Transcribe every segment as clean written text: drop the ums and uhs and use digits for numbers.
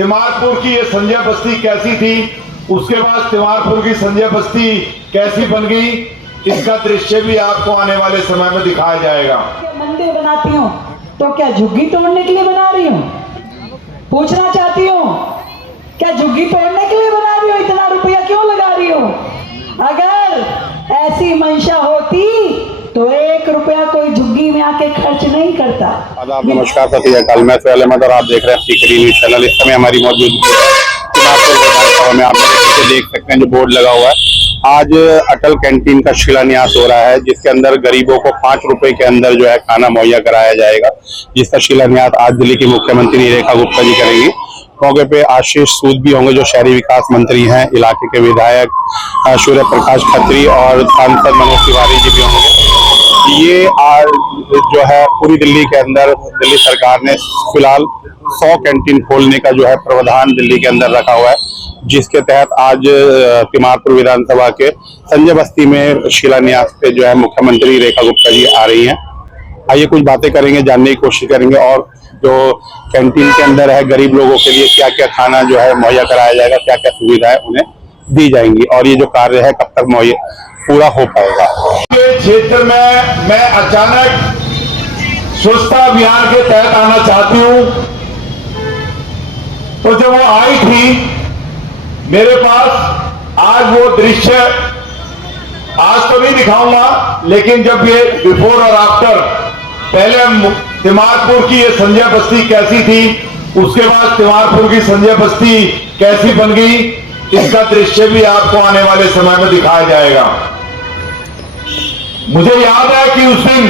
तिमारपुर की ये संजय बस्ती कैसी थी, उसके बाद तिमारपुर की संजय बस्ती कैसी बन गई, इसका दृश्य भी आपको आने वाले समय में दिखाया जाएगा। मंदिर बनाती हूँ तो क्या झुग्गी तोड़ने के लिए बना रही हूँ? पूछना चाहती हूँ, क्या झुग्गी तोड़ने के लिए बना रही हूँ? इतना रुपया क्यों लगा रही हूँ? अगर ऐसी मंशा होती तो 1 रुपया कोई झुग्गी में आके खर्च नहीं करता। आदाब, नमस्कार, सत श्री अकाल। मैं सोहेल अहमद और आप देख रहे हैं सीकरी न्यूज चैनल। इस समय हमारी मौजूदगी में आप पीछे देख सकते हैं जो बोर्ड लगा हुआ है। आज अटल कैंटीन का शिलान्यास हो रहा है, जिसके अंदर गरीबों को 5 रुपए के अंदर जो है खाना मुहैया कराया जाएगा, जिसका शिलान्यास आज दिल्ली की मुख्यमंत्री रेखा गुप्ता जी करेंगी। मौके पे आशीष सूद भी होंगे जो शहरी विकास मंत्री हैं, इलाके के विधायक सूर्य प्रकाश खत्री और सांसद मनोज तिवारी जी भी होंगे। ये आज जो है पूरी दिल्ली के अंदर दिल्ली सरकार ने फिलहाल 100 कैंटीन खोलने का जो है प्रावधान दिल्ली के अंदर रखा हुआ है, जिसके तहत आज तिमारपुर विधानसभा के संजय बस्ती में शिलान्यास पे जो है मुख्यमंत्री रेखा गुप्ता जी आ रही हैं। आइए कुछ बातें करेंगे, जानने की कोशिश करेंगे और जो कैंटीन के अंदर है गरीब लोगों के लिए क्या क्या खाना जो है मुहैया कराया जाएगा, क्या क्या सुविधाएं उन्हें दी जाएंगी और ये जो कार्य है कब तक मुहैया पूरा हो पाएगा। क्षेत्र में मैं अचानक स्वच्छता अभियान के तहत आना चाहती हूं, तो जब वो आई थी मेरे पास, आज वो दृश्य आज तो नहीं दिखाऊंगा, लेकिन जब ये बिफोर और आफ्टर, पहले तिमारपुर की ये संजय बस्ती कैसी थी, उसके बाद तिमारपुर की संजय बस्ती कैसी बन गई, इसका दृश्य भी आपको आने वाले समय में दिखाया जाएगा। मुझे याद है कि उस दिन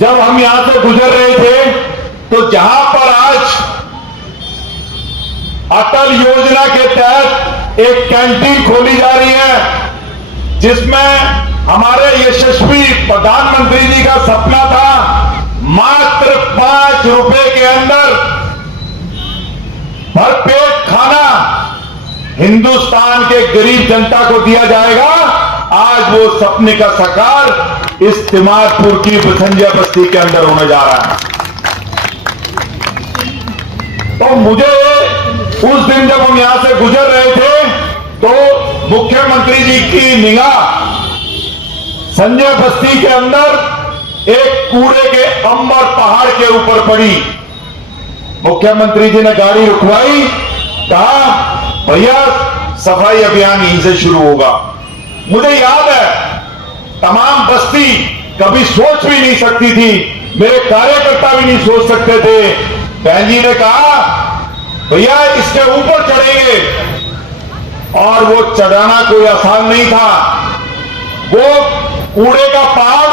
जब हम यहां से गुजर रहे थे, तो जहां पर आज अटल योजना के तहत एक कैंटीन खोली जा रही है, जिसमें हमारे यशस्वी प्रधानमंत्री जी का सपना था मात्र 5 रुपए के अंदर भरपेट खाना हिंदुस्तान के गरीब जनता को दिया जाएगा। आज वो सपने का साकार इस तिमारपुर की संजय बस्ती के अंदर होने जा रहा है। तो मुझे उस दिन जब हम यहां से गुजर रहे थे, तो मुख्यमंत्री जी की निगाह संजय बस्ती के अंदर एक कूड़े के अंबर पहाड़ के ऊपर पड़ी। मुख्यमंत्री जी ने गाड़ी रुकवाई, कहा भैया सफाई अभियान यहीं से शुरू होगा। मुझे याद है तमाम बस्ती कभी सोच भी नहीं सकती थी, मेरे कार्यकर्ता भी नहीं सोच सकते थे। बहन जी ने कहा भैया इसके ऊपर चढ़ेंगे, और वो चढ़ाना कोई आसान नहीं था। वो कूड़े का पहाड़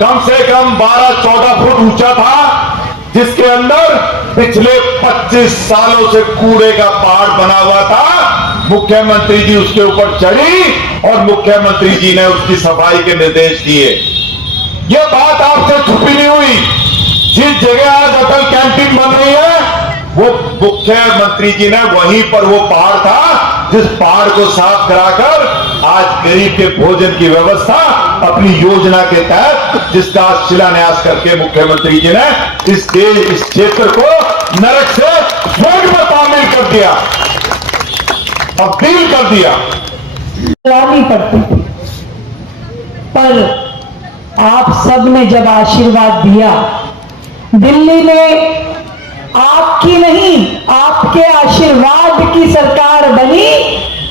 कम से कम 12-14 फुट ऊंचा था, जिसके अंदर पिछले 25 सालों से कूड़े का पहाड़ बना हुआ था। मुख्यमंत्री जी उसके ऊपर चढ़ी और मुख्यमंत्री जी ने उसकी सफाई के निर्देश दिए। यह बात आपसे छुपी नहीं हुई। जिस जगह आज अटल कैंटीन बन रही है, वो मुख्यमंत्री जी ने वहीं पर वो पहाड़ था, जिस पहाड़ को साफ कराकर आज गरीब के भोजन की व्यवस्था अपनी योजना के तहत, जिसका शिलान्यास करके मुख्यमंत्री जी ने इस क्षेत्र को नरक से स्वर्ग में तामील कर दिया, तब्दील कर दिया। लानी पड़ती थी, पर आप सबने जब आशीर्वाद दिया, दिल्ली में आपकी नहीं आपके आशीर्वाद की सरकार बनी।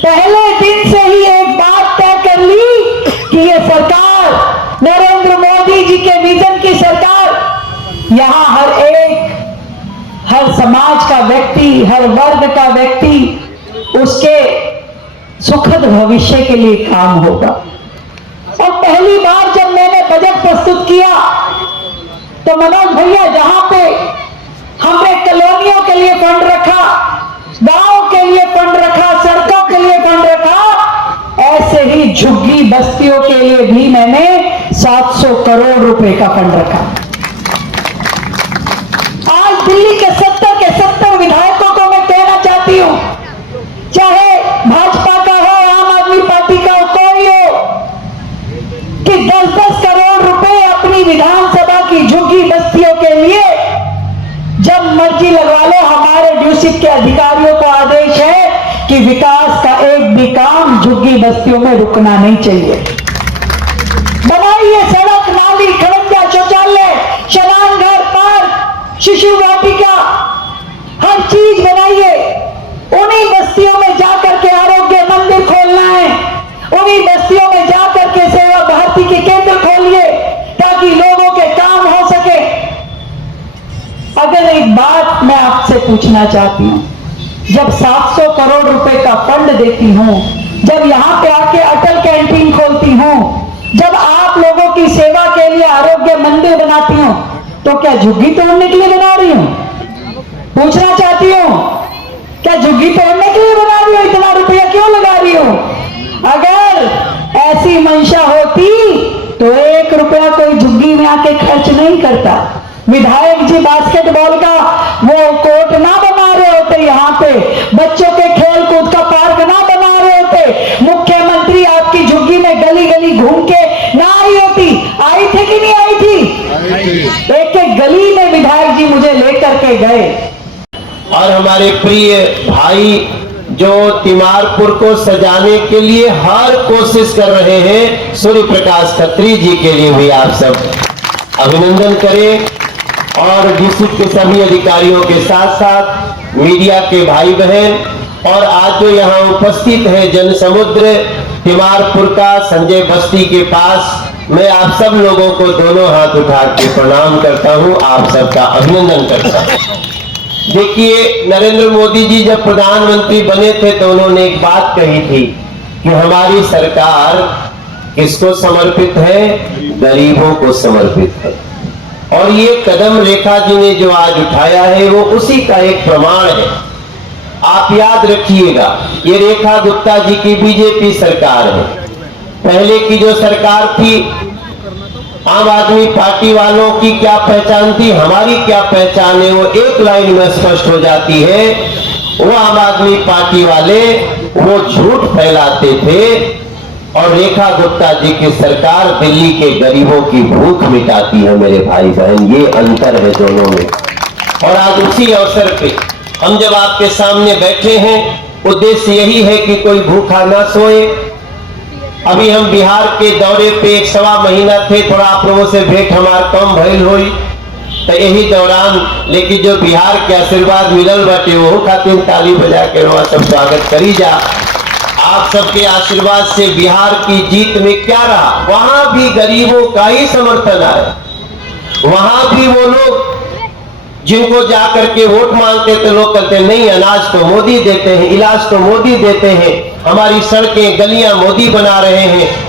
पहले दिन से ही एक बात तय कर ली कि ये सरकार नरेंद्र मोदी जी के विजन की सरकार, यहां हर समाज का व्यक्ति, हर वर्ग का व्यक्ति, उसके सुखद भविष्य के लिए काम होगा। और पहली बार जब मैंने बजट प्रस्तुत किया, तो मनोज भैया जहां पे हमने कॉलोनियों के लिए फंड रखा, गांव के लिए फंड रखा, सड़कों के लिए फंड रखा, ऐसे ही झुग्गी बस्तियों के लिए भी मैंने 700 करोड़ रुपए का फंड रखा। आज दिल्ली के 70 विधायकों को मैं कहना चाहती हूं, चाहे भाजपा का हो, आम आदमी पार्टी का हो, कोई हो, कि 10-10 करोड़ रुपए अपनी विधानसभा की झुग्गी बस्तियों के लिए जब मर्जी लगवा लो। हमारे टाउनशिप के अधिकारियों को आदेश है कि विकास का एक भी काम झुग्गी बस्तियों में रुकना नहीं चाहिए। बनाइए सड़क, नाली, खड़ंजा, शौचालय, स्नान घर, पार्क, शिशु वाटिका, हर चीज बनाइए। उन्हीं बस्तियों में जाकर के आरोग्य मंदिर खोलना है, उन्हीं बस्तियों में जाकर के सेवा भारती के केंद्र खोलिए ताकि लोगों के काम हो सके। अगर एक बात मैं आपसे पूछना चाहती हूं, जब 700 करोड़ रुपए का फंड देती हूं, जब यहां पे आके अटल कैंटीन खोलती हूं, जब आप लोगों की सेवा के लिए आरोग्य मंदिर बनाती हूं, तो क्या झुग्गी तोड़ने के लिए बना रही हूं? पूछना चाहती हूं, क्या झुग्गी तोड़ने के लिए बना रही हूं? इतना रुपया क्यों लगा रही हूं? अगर ऐसी मंशा होती तो 1 रुपया कोई झुग्गी में आके खर्च नहीं करता। विधायक जी बास्केटबॉल का वो कोर्ट ना बना रहे होते, यहाँ पे बच्चों के खेल कूद का पार्क ना बना रहे होते, मुख्यमंत्री आपकी झुग्गी में गली गली घूम के ना आई होती। आई थी कि नहीं आई थी? एक एक गली में विधायक जी मुझे लेकर के गए। और हमारे प्रिय भाई जो तिमारपुर को सजाने के लिए हर कोशिश कर रहे हैं, सूर्य प्रकाश खत्री जी के लिए भी आप सब अभिनंदन करें। और डिस्ट्रिक्ट के सभी अधिकारियों के साथ साथ मीडिया के भाई बहन और आज जो यहाँ उपस्थित है जनसमुद्र तिमारपुर का संजय बस्ती के पास, मैं आप सब लोगों को दोनों हाथ उठा के प्रणाम करता हूँ, आप सबका अभिनंदन करता हूँ। देखिए, नरेंद्र मोदी जी जब प्रधानमंत्री बने थे तो उन्होंने एक बात कही थी कि हमारी सरकार किसको समर्पित है? गरीबों को समर्पित है। और ये कदम रेखा जी ने जो आज उठाया है वो उसी का एक प्रमाण है। आप याद रखिएगा, ये रेखा गुप्ता जी की बीजेपी सरकार है। पहले की जो सरकार थी, आम आदमी पार्टी वालों की क्या पहचान थी, हमारी क्या पहचान है, वो एक लाइन में स्पष्ट हो जाती है। वो आम आदमी पार्टी वाले वो झूठ फैलाते थे और रेखा गुप्ता जी की सरकार दिल्ली के गरीबों की भूख मिटाती है। मेरे भाई बहन, ये अंतर है दोनों में। और आज उसी अवसर पे हम जब आपके सामने बैठे हैं, उद्देश्य यही है कि कोई भूखा ना सोए। अभी हम बिहार के दौरे पे 1.25 महीना थे, थोड़ा आप लोगों से भेंट हमार कम भइल हुई, तो यही दौरान लेकिन जो बिहार के आशीर्वाद मिलल बाटे वो खातिर ताली बजा के रोआ सब स्वागत करी जा। आप सबके आशीर्वाद से बिहार की जीत में क्या रहा, वहां भी गरीबों का ही समर्थन आया। वहां भी वो लोग जिनको जाकर के वोट मांगते थे, लोग कहते नहीं, अनाज तो मोदी देते हैं, इलाज तो मोदी देते हैं, हमारी सड़कें गलियां मोदी बना रहे हैं,